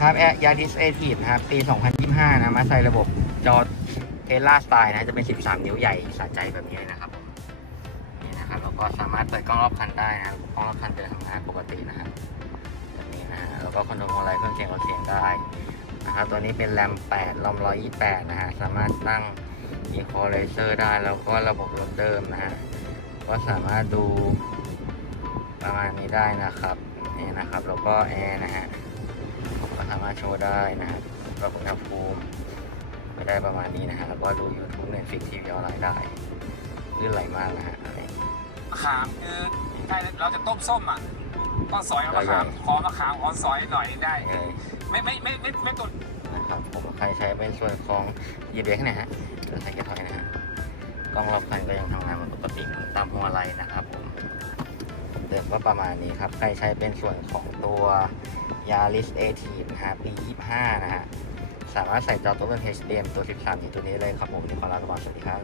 ครับแอร์ยาดิสเอทีฟนะครับ ปี 2025 นะ มาใส่ระบบจอเทล่าสไตล์นะ จะเป็น 13 นิ้วใหญ่สะใจแบบนี้นะครับ นี่นะครับ แล้วก็สามารถเปิดกล้องรอบคันได้นะกล้องรอบคันเดินทำงานปกตินะครับแบบนี้นะฮะแล้วก็คอนโทรลอะไรเครื่องเสียงเราเสียงได้นะครับตัวนี้เป็นแรม8รอม 128 นะฮะ สามารถตั้งอีโคไลเซอร์ได้ แล้วก็ระบบรถเดิมนะฮะ ก็สามารถดูประมาณนี้ได้นะครับ นี่นะครับ แล้วก็แอร์นะฮะามารถโชว์ได้นะฮะระบบอุณหภูมิไม่ได้ประมาณนี้นะฮะแล้วก็ดู YouTube Netflix ทีวีออนไลน์ได้ลื่นไหลมากนะฮะอะไรมะขามคือใช่เราจะต้มส้มอะก็ซอยเอามะขามขอมะขามขอซอยหน่อยได้เลยไม่ไม่ไม่ไม่ไม่ตุนนะครับผมใครใช้เป็นส่วนของยีเบรกนะฮะหรือไซเคิลถอยนะฮะกล้องรอบคันก็ยังทำงานเหมือนปกติเหมือนตามหัวไหล่นะครับผมเดิมก็ประมาณนี้ครับ ใครใช้เป็นส่วนของตัว ยาริสเอทีนะฮะปี 25 นะฮะ สามารถใส่จอตัวเป็น HDM ตัว 13นิ้วตัวนี้เลยครับผมในคอร์รัปชันสวัสดีครับ